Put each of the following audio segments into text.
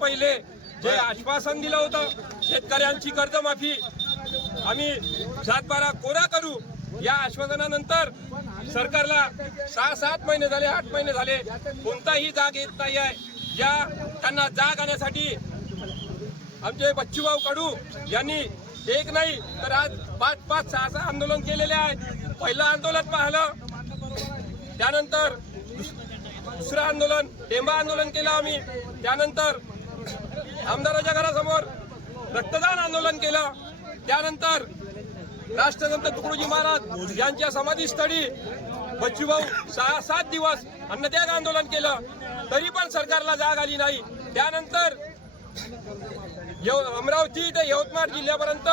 पहिले जे आश्वासन दिलं होतं शेतकऱ्यांची कर्जमाफी. आम्ही सातबारा कोरा करू. या आश्वासनानंतर सरकारला सहा सात महिने झाले आठ महिने झाले कोणताही जाग येत नाही आहे. ज्या त्यांना जाग आणण्यासाठी आमचे बच्चूभाऊ कडू यांनी एक नाही तर आज पाच पाच सहा सहा आंदोलन केलेले आहेत पहिलं आंदोलन पाहिलं. त्यानंतर दुसरं आंदोलन टेंबा आंदोलन केलं आम्ही. त्यानंतर आमदाराच्या घरासमोर रक्तदान आंदोलन केलं. त्यानंतर राष्ट्रसंत तुकडोजी महाराज यांच्या समाधीस्थळी बच्चूभाऊ सहा सात दिवस अन्नत्याग आंदोलन केलं. तरी पण सरकारला जाग आली नाही. त्यानंतर यव- अमरावती ते यवतमाळ जिल्ह्यापर्यंत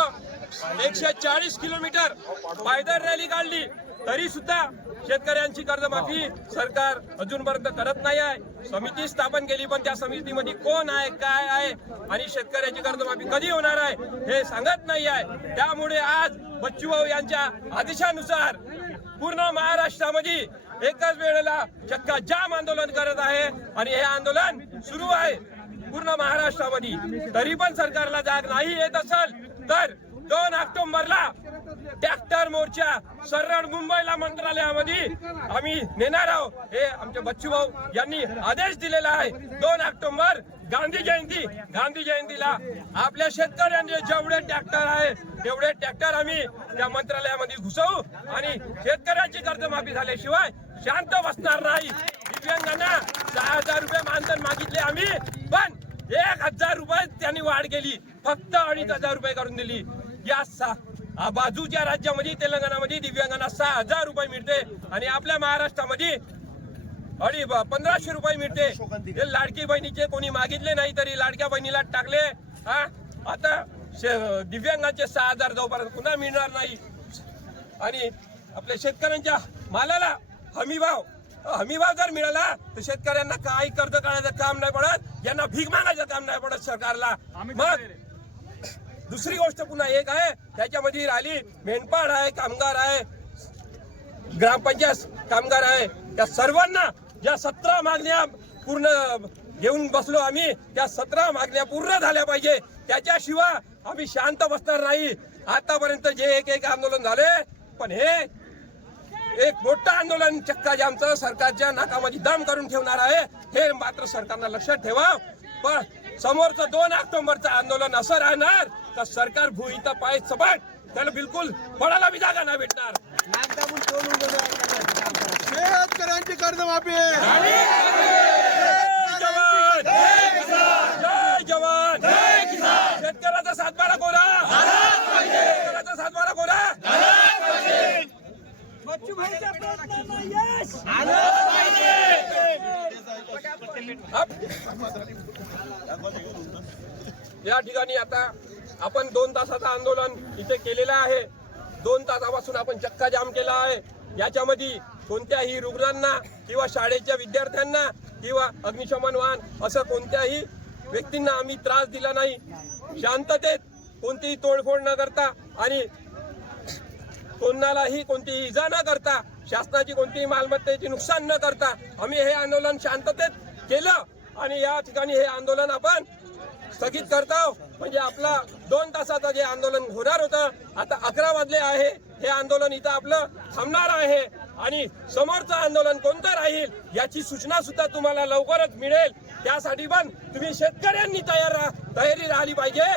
एकशे चाळीस किलोमीटर पायदळ रॅली काढली. तरी सुद्धा शेतकऱ्यांची कर्जमाफी सरकार अजूनपर्यंत करत नाही आहे. समिती स्थापन केली पण त्या समितीमध्ये कोण आहे काय आहे? आणि शेतकऱ्याची कर्जमाफी कधी होणार आहे हे सांगत नाही आहे. त्यामुळे आज बच्चूभाऊ यांच्या आदेशानुसार पूर्ण महाराष्ट्रामध्ये एकाच वेळेला चक्का जाम आंदोलन करत आहे. आणि हे आंदोलन सुरू आहे पूर्ण महाराष्ट्रामध्ये. तरी पण सरकारला जाग नाही येत असेल तर दोन कामगार मोर्चा सरळ मुंबईला मंत्रालयामध्ये आम्ही नेणार आहोत. हे आमचे बच्चूभाऊ यांनी आदेश दिलेला आहे. दोन ऑक्टोबर गांधी जयंती. गांधी जयंतीला आपल्या शेतकऱ्यांचे जेवढे ट्रॅक्टर आहे तेवढे ट्रॅक्टर आम्ही त्या मंत्रालयामध्ये घुसवू आणि शेतकऱ्यांची कर्जमाफी झाल्याशिवाय शांत बसणार नाही. दिव्यांगांना सहा हजार रुपये मानधन मागितले आम्ही पण एक हजार रुपये त्यांनी वाढ केली. फक्त अडीच हजार रुपये करून दिली. या सा बाजूच्या राज्यामध्ये तेलंगणामध्ये दिव्यांगांना सहा हजार रुपये मिळते आणि आपल्या महाराष्ट्रामध्ये अडी ब- पंधराशे रुपये मिळते. लाडकी बहिणीचे कोणी मागितले नाही तरी लाडक्या बहिणीला टाकले. हा आता दिव्यांगाचे सहा हजार जोपर्यंत पुन्हा मिळणार नाही. आणि आपल्या शेतकऱ्यांच्या मालाला हमी भाव. हमी भाव जर मिळाला तर शेतकऱ्यांना काही कर्ज काढायचं काम नाही पडत. यांना भीक मागायचं काम नाही पडत सरकारला. मग दुसरी गोष्ट पुन्हा एक आहे त्याच्यामध्ये राहिली मेंढपाळ आहे कामगार आहे ग्रामपंचायत कामगार आहे. त्या सर्वांना ज्या सतरा मागण्या पूर्ण घेऊन बसलो आम्ही त्या सतरा मागण्या पूर्ण झाल्या पाहिजे. त्याच्याशिवाय आम्ही शांत बसणार नाही. आतापर्यंत जे एक एक आंदोलन झाले पण हे एक मोठं आंदोलन चक्का जे आमचं सरकारच्या नाकामध्ये दम करून ठेवणार आहे. हे मात्र सरकारनं लक्षात ठेवा. पण समोरचं दोन ऑक्टोबरचं आंदोलन असं राहणार तर सरकार भुईचा पाय सपाट. त्याला बिलकुल पडायला बी जागा नाही भेटणार. शेतकऱ्यांची कर्जमाफी. जय जवान. जय जवान शेतकऱ्याचा सातबारा कोरा. शेतकऱ्याचा सातबारा कोरा. या ठिकाणी आता आपण दोन तासाचं आंदोलन इथे केलेलं आहे. दोन तासापासून आपण चक्का जाम केला आहे. याच्यामध्ये कोणत्याही रुग्णांना किंवा शाळेच्या विद्यार्थ्यांना किंवा अग्निशमन वाहन असं कोणत्याही व्यक्तींना आम्ही त्रास दिला नाही. शांततेत कोणतीही तोडफोड न करता आणि कोणालाही कोणतीही इजा न करता शासनाची कोणतीही मालमत्तेची नुकसान न करता आम्ही हे आंदोलन शांततेत केलं आणि या ठिकाणी हे आंदोलन आपण स्थगित करतो. म्हणजे आपला दोन तासाचं जे आंदोलन होणार होतं आता अकरा वाजले आहे. हे आंदोलन इथं आपलं थांबणार आहे. आणि समोरचं आंदोलन कोणतं राहील याची सूचना सुद्धा तुम्हाला लवकरच मिळेल. त्यासाठी पण तुम्ही शेतकऱ्यांनी तयार राहा तयारी राहिली पाहिजे.